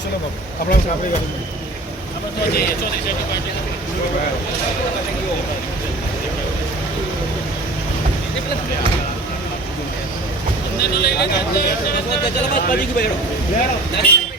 ચલો બાબુ આપણે આપણે અંદર લઈ લે અંદર અંદર જલબાદ પડી ગયો બેડો બેડો